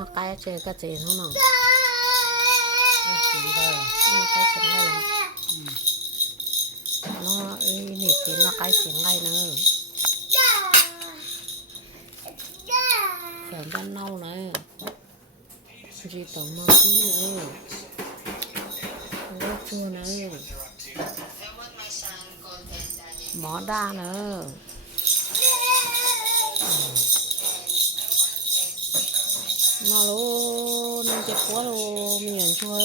nó cái gì nó nó Chuyện đây nó cái chuyện đây là nó nị thì nó cái chuyện đây nữa phải ban nâu này gì tao mà tí nữa nó chua này mỏ đa nữa nó luôn nó chết quá luôn mình nhận chua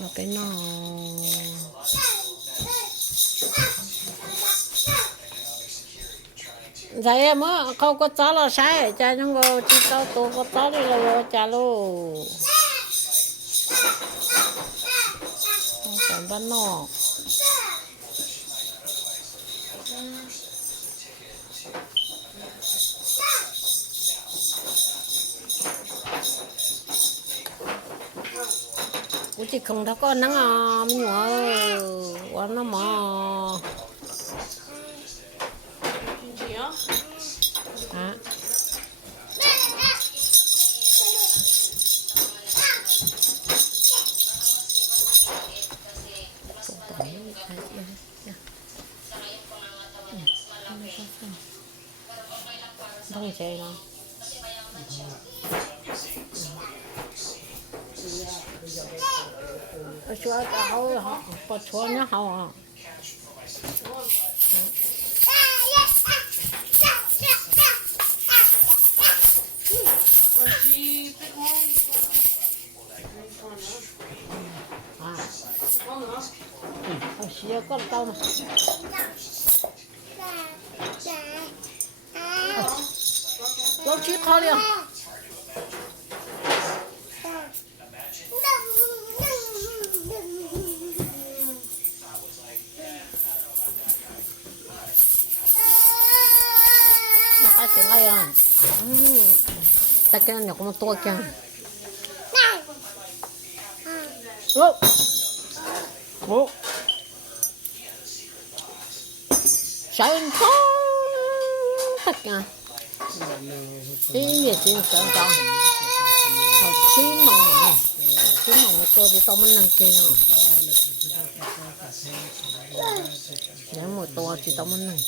nó cái nó vậy em á không có chó là sai cha chúng cô chỉ tao tôi có chó đi là cha luôn không phải bắt nó cũng chỉ không đó có nắng à mình nhớ quá nó mà hả không chơi đâu chúa họ có chúa nhá họ xía con tao mà nó chỉ khó liền nó cái tiếng này à ta cái này cũng to kìa ô ô sáng khó thật à ý nghĩa chuyện sáng trong học chín mong tôi thì tao mới nâng kia nếu một to thì tao mới nâng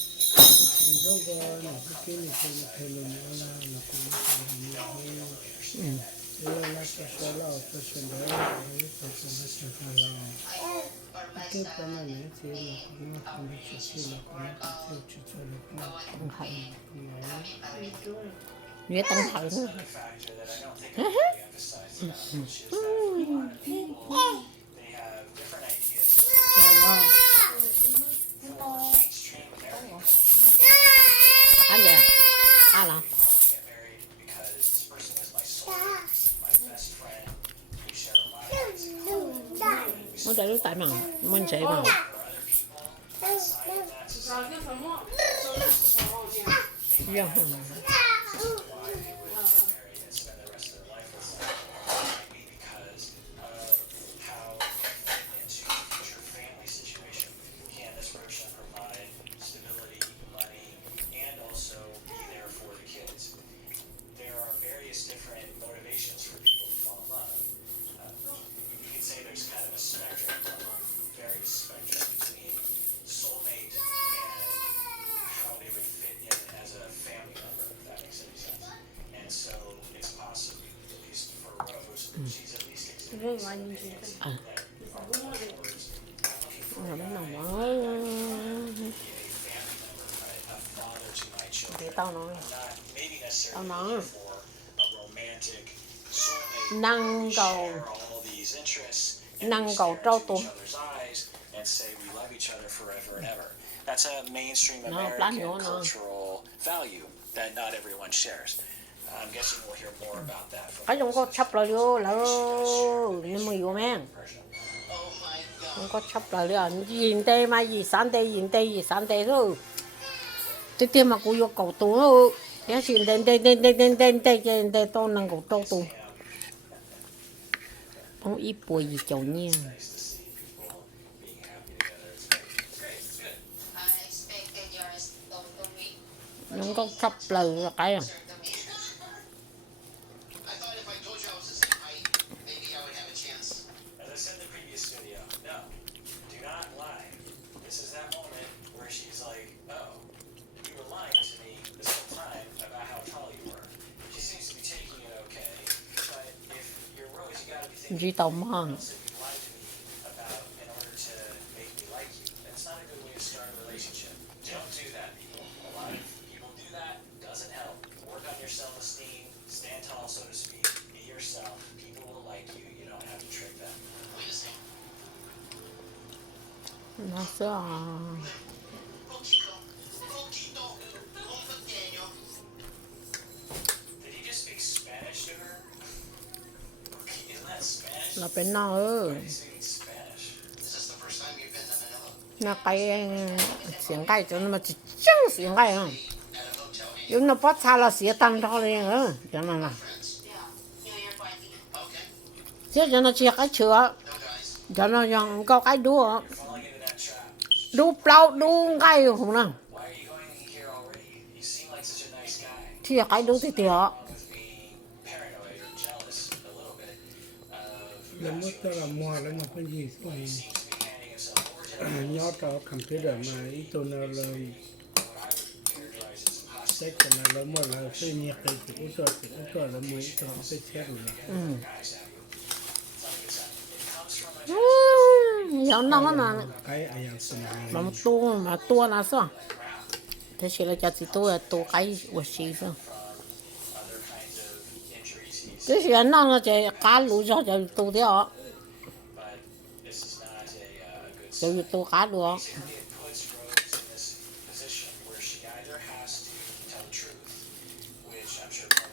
Nghĩa tăng thận ăn gì à? À là muốn chạy lúc tại mà muốn chạy mà yeah. Rồi nó nằm ở để tao nói năng cầu trâu tuồng That's a mainstream American cultural value that not everyone shares. I'm guessing we'll hear more about that. cái giống có chấp lại vô là nhưng mà vô men không có chấp lại liền nhìn tê mà gì sáng tê thôi tiếp theo mà cô vô cầu tù nữa thế xin tên tôi năng cầu trâu tù không ít bùi gì chầu nha Những con sắp lừ là cái à. I thought if I told you I was the same height, maybe I would have a chance. As I said in the previous video, no, do not lie. This is that moment where she's like, oh, you were lying to me this whole time about how tall you were. She seems to be taking it okay, but if you're Rose, you gotta be thinking, Chỉ tò mò. what else have you lied to me about in order to make me like you? That's not a good way to start a relationship. Don't do that, people. A lot of people do that, doesn't help. Work on your self-esteem, stand tall, so to speak, be yourself. People will like you, you don't have to trick them. Wait a second. Nó sẽ Poquito. Poquito. Compa Daniel. Did he just speak Spanish to her? Isn't that Spanish? là bên nó ơ. Why is he speaking Spanish? Is this the first time you've been to Manila? Nó cái xiềng gai cho nó mà chỉ chân xiềng gai không. At a hotel. Nếu nó bắt xa là xỉa tăng cho liền ơ. Cho nó là. Friends. Yeah. New Year party. Okay. Thế cho nó chia cái chữa. No guys. Cho nó dòng có cái đũa. Falling into that trap. Đu plau đu gai không nè. Why are you going here already? You seem like such a nice guy. Thì cái đu thì tiệt. With being paranoid or jealous a little bit of Là mất cho là mua là một cái gì seems to be handing himself over to nhớ cho computer mà ít tôi nó là what I would characterize as impossible sách là nó mua là cái nhiệt thì cũng cho là mua cho cái chết rồi. guys have you. It's like it comes from a Giờ nó mà. Cái ai yang xin này. mà tua là sao? Thế chỉ là cho chị tôi cái của chị sao? other kinds of injuries he's Thế thì nó là chỉ cá lũ cho tôi thế ạ. but this is not a good Cho sign. tôi cá lũ. Basically, it puts Rose in this position where she either has to tell the truth, which I'm sure part